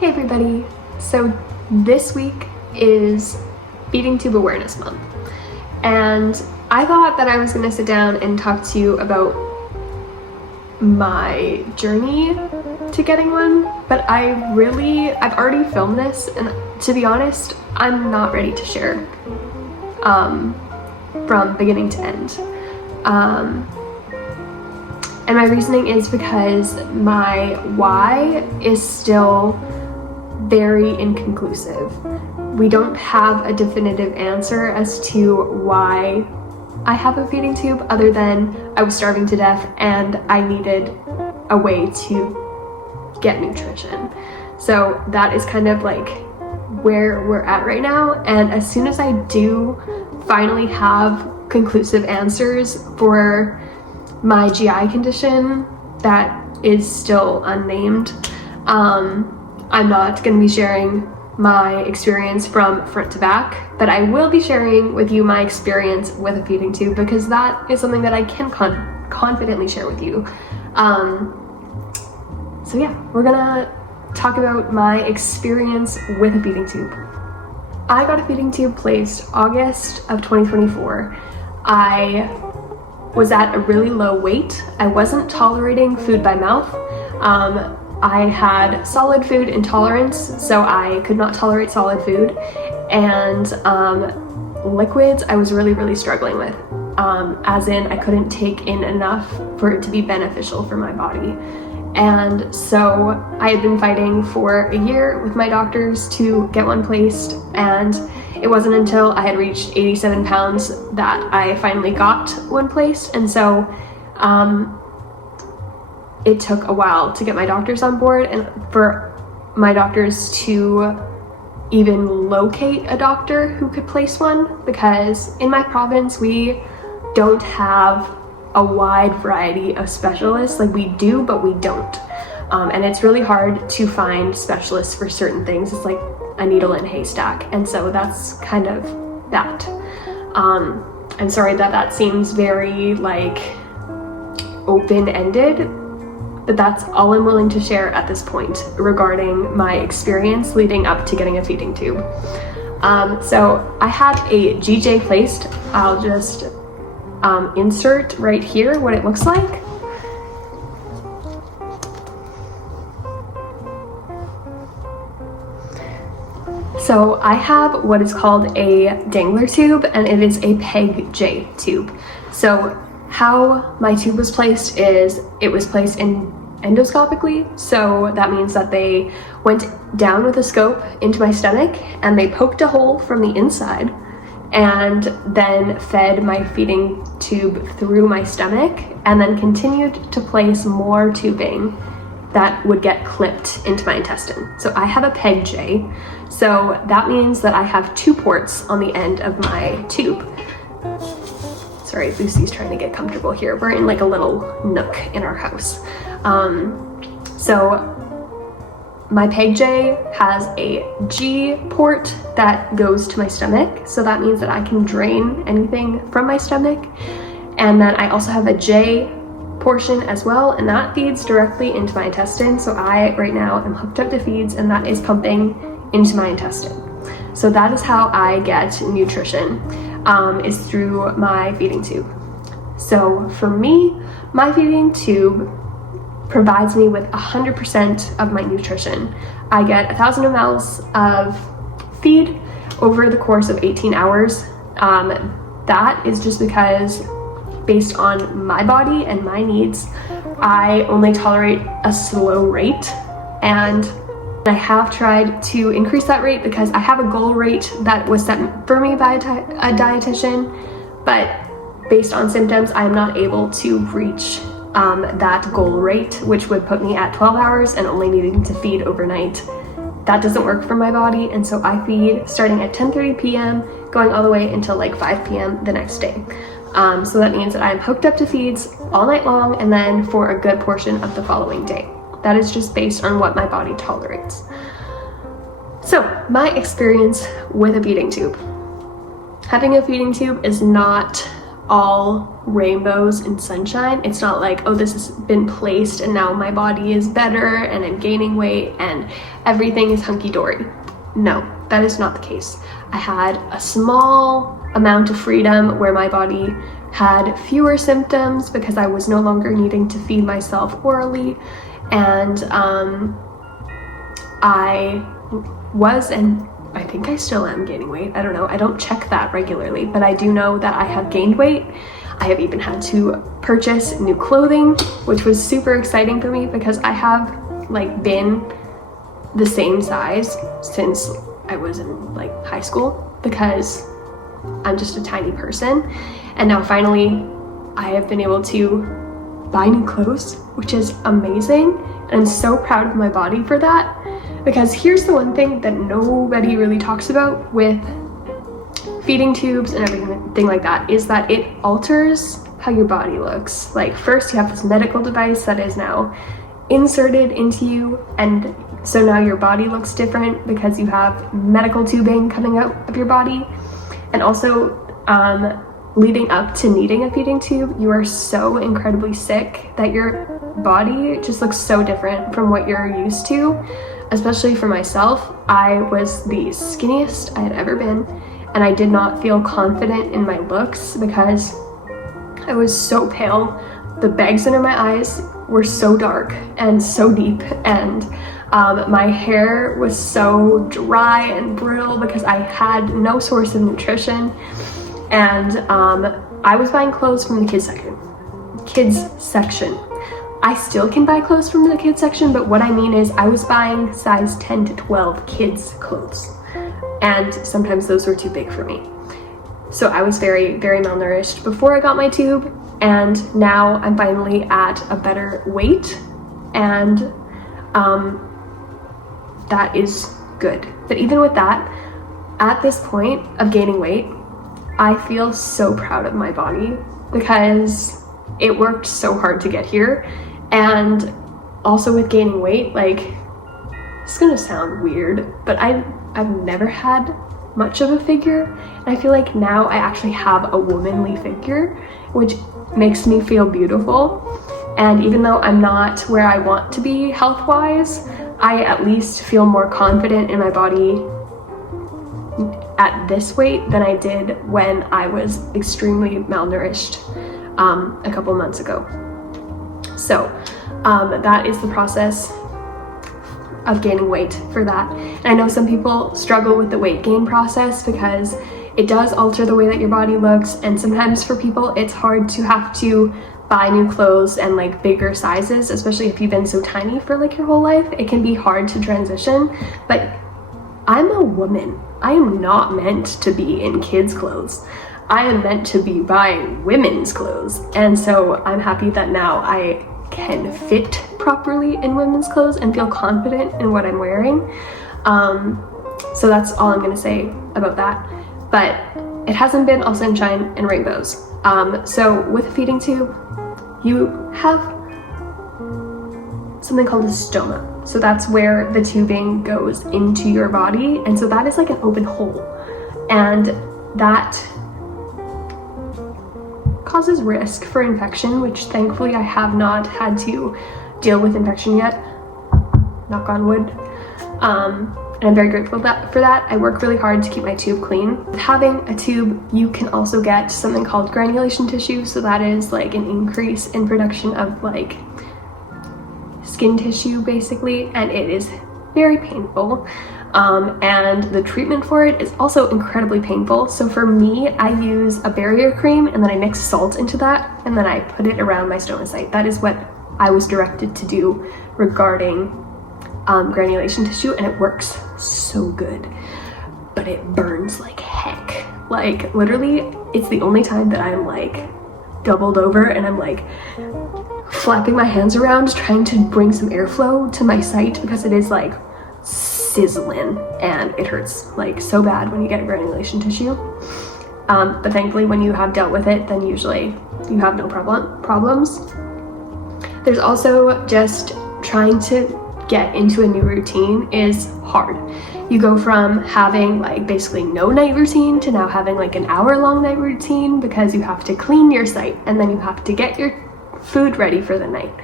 Hey everybody! So this week is Feeding Tube Awareness Month, and I thought that I was going to sit down and talk to you about my journey to getting one, but I've already filmed this, and to be honest, I'm not ready to share from beginning to end. And my reasoning is because my why is still very inconclusive. We don't have a definitive answer as to why I have a feeding tube, other than I was starving to death and I needed a way to get nutrition. So that is kind of like where we're at right now, and as soon as I do finally have conclusive answers for my GI condition that is still unnamed, I'm not going to be sharing my experience from front to back, but I will be sharing with you my experience with a feeding tube, because that is something that I can confidently share with you. So yeah, we're gonna talk about my experience with a feeding tube. I got a feeding tube placed August of 2024. I was at a really low weight. I wasn't tolerating food by mouth. I had solid food intolerance, so I could not tolerate solid food, and liquids I was really struggling with, as in I couldn't take in enough for it to be beneficial for my body. And so I had been fighting for a year with my doctors to get one placed, and it wasn't until I had reached 87 pounds that I finally got one placed. And so it took a while to get my doctors on board and for my doctors to even locate a doctor who could place one, because in my province we don't have a wide variety of specialists. Like, we do, but we don't. And it's really hard to find specialists for certain things. It's like a needle in a haystack. And so that's kind of that. I'm sorry that seems very like open-ended, but that's all I'm willing to share at this point regarding my experience leading up to getting a feeding tube. So I had a GJ placed. I'll just insert right here what it looks like. So I have what is called a dangler tube, and it is a PEG J tube. So how my tube was placed is it was placed in endoscopically. So that means that they went down with a scope into my stomach and they poked a hole from the inside and then fed my feeding tube through my stomach, and then continued to place more tubing that would get clipped into my intestine. So I have a PEG J, so that means that I have 2 ports on the end of my tube. Sorry, Lucy's trying to get comfortable here. We're in like a little nook in our house. So my PEG J has a G port that goes to my stomach, so that means that I can drain anything from my stomach. And then I also have a J portion as well, and that feeds directly into my intestine. So I right now am hooked up to feeds, and that is pumping into my intestine. So that is how I get nutrition, is through my feeding tube. So for me, my feeding tube provides me with 100% of my nutrition. I get 1,000 mLs of feed over the course of 18 hours. That is just because, based on my body and my needs, I only tolerate a slow rate, and I have tried to increase that rate because I have a goal rate that was set for me by a dietitian, but based on symptoms, I'm not able to reach that goal rate, which would put me at 12 hours and only needing to feed overnight. That doesn't work for my body, and so I feed starting at 10:30 p.m. going all the way until like 5 p.m. the next day. So that means that I'm hooked up to feeds all night long, and then for a good portion of the following day. That is just based on what my body tolerates. So my experience with a feeding tube. Having a feeding tube is not all rainbows and sunshine. It's not like, oh, this has been placed and now my body is better and I'm gaining weight and everything is hunky-dory. No, that is not the case. I had a small amount of freedom where my body had fewer symptoms because I was no longer needing to feed myself orally, and I was, and I think I still am gaining weight. I don't know. I don't check that regularly, but I do know that I have gained weight. I have even had to purchase new clothing, which was super exciting for me because I have like been the same size since I was in like high school because I'm just a tiny person. And now finally I have been able to buy new clothes, which is amazing. And I'm so proud of my body for that, because here's the one thing that nobody really talks about with feeding tubes and everything like that, is that it alters how your body looks. Like, first you have this medical device that is now inserted into you, and so now your body looks different because you have medical tubing coming out of your body. And also leading up to needing a feeding tube, you are so incredibly sick that your body just looks so different from what you're used to. Especially for myself, I was the skinniest I had ever been, and I did not feel confident in my looks because I was so pale. The bags under my eyes were so dark and so deep, and my hair was so dry and brittle because I had no source of nutrition. And I was buying clothes from the kids section. I still can buy clothes from the kids section, but what I mean is I was buying size 10 to 12 kids clothes, and sometimes those were too big for me. So I was very, very malnourished before I got my tube, and now I'm finally at a better weight, and that is good. But even with that, at this point of gaining weight, I feel so proud of my body because it worked so hard to get here. And also with gaining weight, like, it's gonna sound weird, but I've never had much of a figure, and I feel like now I actually have a womanly figure, which makes me feel beautiful. And even though I'm not where I want to be health-wise, I at least feel more confident in my body at this weight than I did when I was extremely malnourished a couple months ago. So that is the process of gaining weight for that. And I know some people struggle with the weight gain process because it does alter the way that your body looks, and sometimes for people it's hard to have to buy new clothes and like bigger sizes, especially if you've been so tiny for like your whole life. It can be hard to transition, but I'm a woman. I am not meant to be in kids' clothes. I am meant to be buying women's clothes. And so I'm happy that now I can fit properly in women's clothes and feel confident in what I'm wearing. So that's all I'm gonna say about that. But it hasn't been all sunshine and rainbows. So with a feeding tube, you have something called a stoma. So that's where the tubing goes into your body. And so that is like an open hole. And that causes risk for infection, which thankfully I have not had to deal with infection yet. Knock on wood. And I'm very grateful for that. I work really hard to keep my tube clean. With having a tube, you can also get something called granulation tissue. So that is like an increase in production of like skin tissue basically, and it is very painful. And the treatment for it is also incredibly painful. So for me, I use a barrier cream and then I mix salt into that and then I put it around my stoma site. That is what I was directed to do regarding granulation tissue, and it works so good, but it burns like heck. Like literally, it's the only time that I'm like doubled over and I'm like flapping my hands around trying to bring some airflow to my site because it is like sizzling and it hurts like so bad when you get granulation tissue. But thankfully when you have dealt with it, then usually you have no problems. There's also just trying to get into a new routine is hard. You go from having like basically no night routine to now having like an hour-long night routine, because you have to clean your site, and then you have to get your food ready for the night,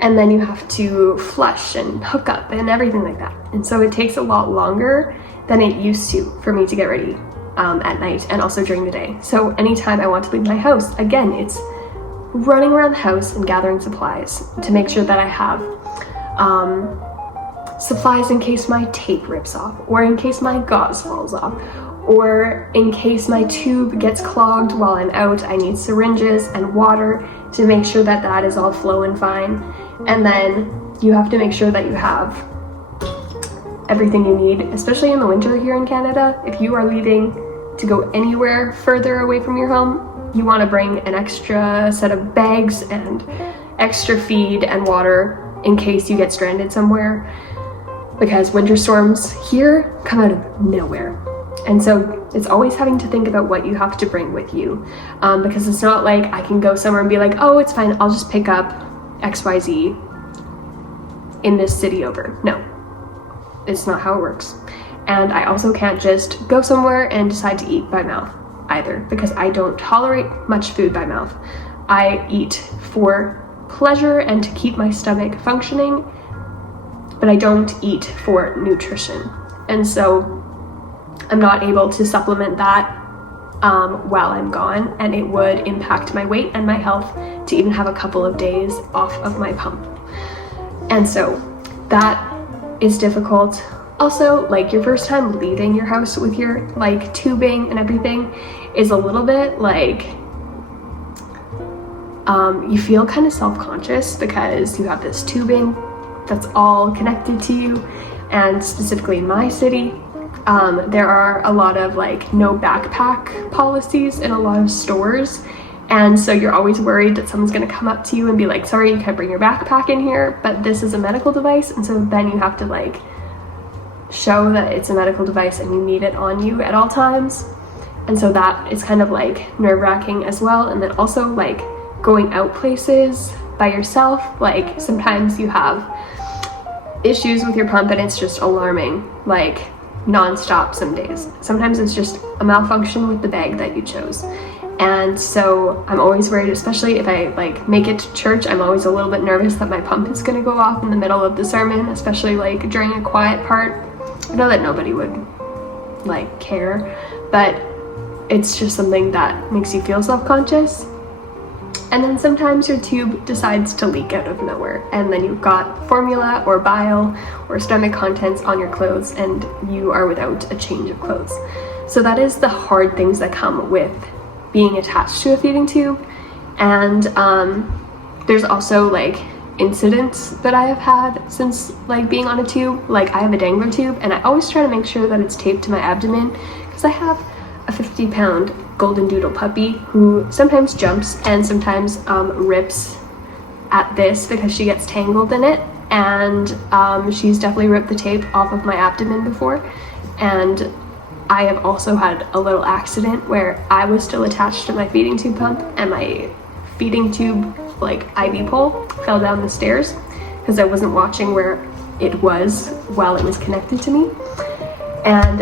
and then you have to flush and hook up and everything like that. And so it takes a lot longer than it used to for me to get ready at night and also during the day. So anytime I want to leave my house, again, it's running around the house and gathering supplies to make sure that I have supplies in case my tape rips off, or in case my gauze falls off, or in case my tube gets clogged while I'm out. I need syringes and water to make sure that that is all flowing fine. And then you have to make sure that you have everything you need, especially in the winter here in Canada. If you are leaving to go anywhere further away from your home, you want to bring an extra set of bags and extra feed and water in case you get stranded somewhere, because winter storms here come out of nowhere. And so it's always having to think about what you have to bring with you, because it's not like I can go somewhere and be like, oh, it's fine, I'll just pick up XYZ in this city over. No, it's not how it works. And I also can't just go somewhere and decide to eat by mouth either, because I don't tolerate much food by mouth. I eat for pleasure and to keep my stomach functioning, but I don't eat for nutrition. And so I'm not able to supplement that while I'm gone, and it would impact my weight and my health to even have a couple of days off of my pump. And so that is difficult. Also, like, your first time leaving your house with your like tubing and everything is a little bit like you feel kind of self-conscious, because you have this tubing that's all connected to you. And specifically in my city, there are a lot of like no backpack policies in a lot of stores, and so you're always worried that someone's going to come up to you and be like, sorry, you can't bring your backpack in here, but this is a medical device. And so then you have to like show that it's a medical device and you need it on you at all times. And so that is kind of like nerve-wracking as well. And then also like going out places by yourself, like sometimes you have issues with your pump and it's just alarming, like non-stop some days. Sometimes it's just a malfunction with the bag that you chose. And so I'm always worried, especially if I like make it to church, I'm always a little bit nervous that my pump is going to go off in the middle of the sermon, especially like during a quiet part. I know that nobody would like care, but it's just something that makes you feel self-conscious. And then sometimes your tube decides to leak out of nowhere, and then you've got formula or bile or stomach contents on your clothes, and you are without a change of clothes. So that is the hard things that come with being attached to a feeding tube. And there's also like incidents that I have had since like being on a tube. Like I have a dangler tube, and I always try to make sure that it's taped to my abdomen, because I have a 50-pound golden doodle puppy who sometimes jumps and sometimes rips at this because she gets tangled in it. And she's definitely ripped the tape off of my abdomen before. And I have also had a little accident where I was still attached to my feeding tube pump, and my feeding tube like IV pole fell down the stairs because I wasn't watching where it was while it was connected to me. And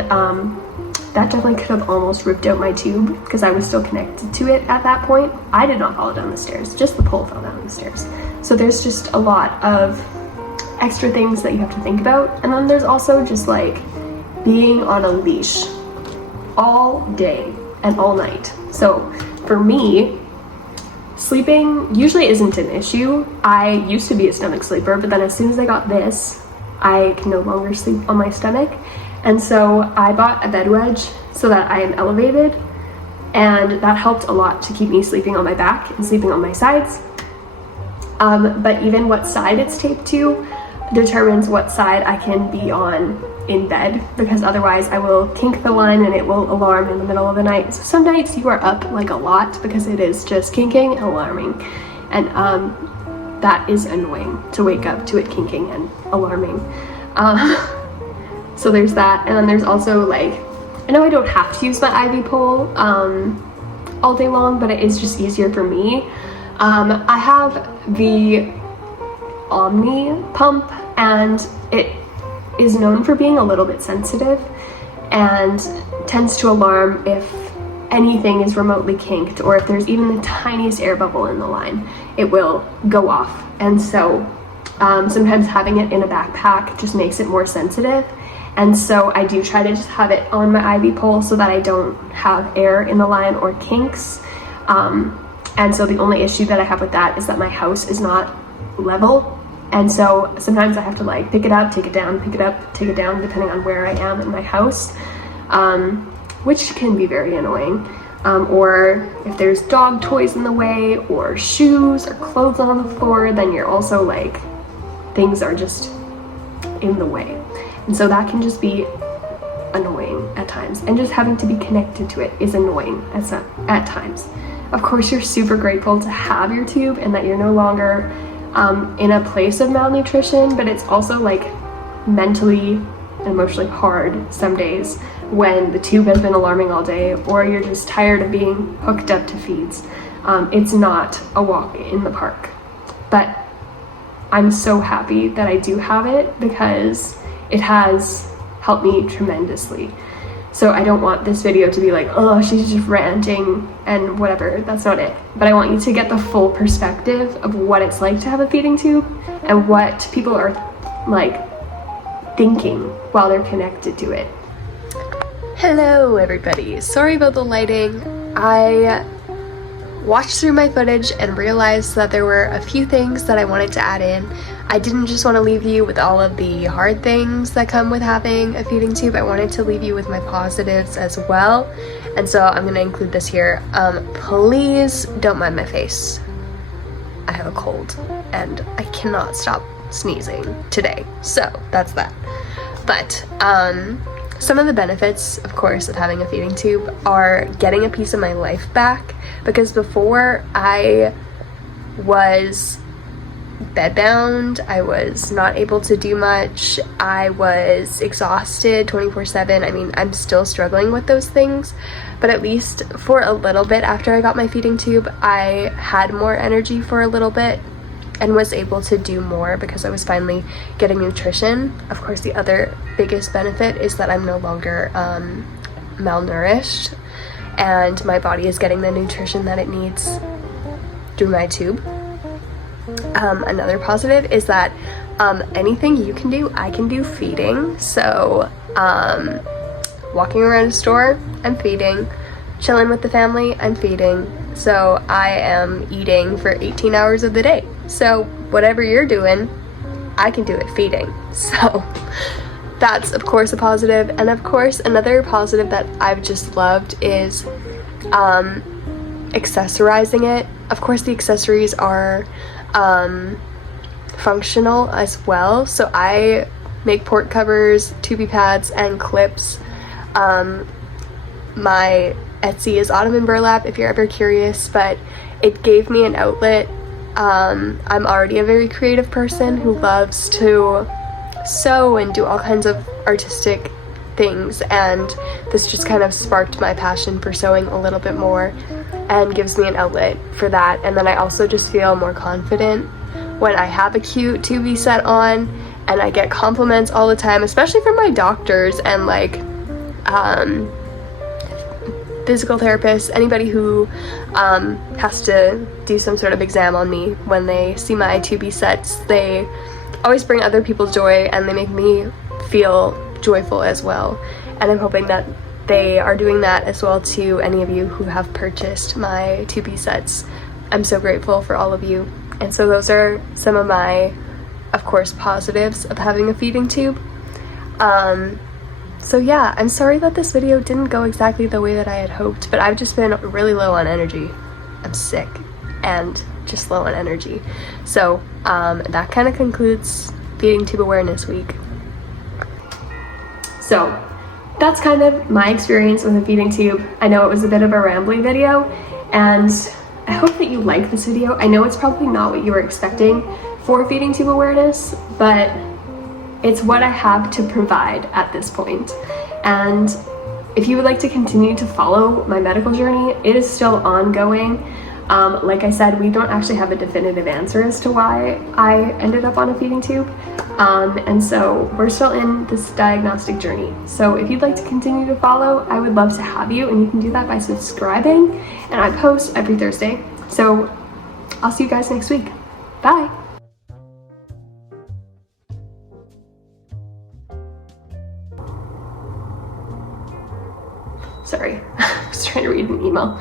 that definitely could have almost ripped out my tube because I was still connected to it at that point. I did not fall down the stairs, just the pole fell down the stairs. So there's just a lot of extra things that you have to think about. And then there's also just like being on a leash all day and all night. So for me, sleeping usually isn't an issue. I used to be a stomach sleeper, but then as soon as I got this, I can no longer sleep on my stomach. And so I bought a bed wedge so that I am elevated, and that helped a lot to keep me sleeping on my back and sleeping on my sides. But even what side it's taped to determines what side I can be on in bed, because otherwise I will kink the line and it will alarm in the middle of the night. So some nights you are up like a lot because it is just kinking and alarming, and that is annoying to wake up to it kinking and alarming. So there's that. And then there's also like, I know I don't have to use my IV pole all day long, but it is just easier for me. I have the Omni pump, and it is known for being a little bit sensitive and tends to alarm if anything is remotely kinked, or if there's even the tiniest air bubble in the line, it will go off. And so sometimes having it in a backpack just makes it more sensitive. And so I do try to just have it on my IV pole so that I don't have air in the line or kinks. And so the only issue that I have with that is that my house is not level. And so sometimes I have to like pick it up, take it down, pick it up, take it down, depending on where I am in my house, which can be very annoying. Or if there's dog toys in the way, or shoes or clothes on the floor, then you're also like, things are just in the way. And so that can just be annoying at times. And just having to be connected to it is annoying at times. Of course, you're super grateful to have your tube and that you're no longer in a place of malnutrition, but it's also like mentally and emotionally hard some days when the tube has been alarming all day, or you're just tired of being hooked up to feeds. It's not a walk in the park. But I'm so happy that I do have it because it has helped me tremendously. So I don't want this video to be like, oh, she's just ranting and whatever. That's not it. But I want you to get the full perspective of what it's like to have a feeding tube and what people are like thinking while they're connected to it. Hello everybody. Sorry about the lighting. I watched through my footage and realized that there were a few things that I wanted to add in. I didn't just want to leave you with all of the hard things that come with having a feeding tube. I wanted to leave you with my positives as well. And so I'm going to include this here. Please don't mind my face. I have a cold and I cannot stop sneezing today. So that's that. But some of the benefits, of course, of having a feeding tube are getting a piece of my life back. Because before I was bedbound, I was not able to do much, I was exhausted 24/7. I mean, I'm still struggling with those things, but at least for a little bit after I got my feeding tube, I had more energy for a little bit and was able to do more because I was finally getting nutrition. Of course, the other biggest benefit is that I'm no longer malnourished, and my body is getting the nutrition that it needs through my tube. Another positive is that anything you can do, I can do feeding. So walking around a store, I'm feeding. Chilling with the family, I'm feeding. So I am eating for 18 hours of the day. So whatever you're doing, I can do it feeding. So that's of course a positive. And of course another positive that I've just loved is accessorizing it. Of course the accessories are functional as well. So I make port covers, tubey pads, and clips. My Etsy is Autumn Burlap if you're ever curious, but it gave me an outlet. I'm already a very creative person who loves to sew and do all kinds of artistic things, and this just kind of sparked my passion for sewing a little bit more and gives me an outlet for that. And then I also just feel more confident when I have a cute tubey set on, and I get compliments all the time, especially from my doctors and like physical therapists, anybody who has to do some sort of exam on me. When they see my tubey sets, they always bring other people joy, and they make me feel joyful as well. And I'm hoping that they are doing that as well to any of you who have purchased my tubey sets. I'm so grateful for all of you. And so those are some of my, of course, positives of having a feeding tube. So yeah, I'm sorry that this video didn't go exactly the way that I had hoped, but I've just been really low on energy. I'm sick and just low on energy. So that kind of concludes Feeding Tube Awareness Week. So that's kind of my experience with a feeding tube. I know it was a bit of a rambly video, and I hope that you like this video. I know it's probably not what you were expecting for feeding tube awareness, but it's what I have to provide at this point. And if you would like to continue to follow my medical journey, it is still ongoing. Like I said, we don't actually have a definitive answer as to why I ended up on a feeding tube. And so we're still in this diagnostic journey. So if you'd like to continue to follow, I would love to have you, and you can do that by subscribing. And I post every Thursday. So I'll see you guys next week. Bye. Sorry, I was trying to read an email.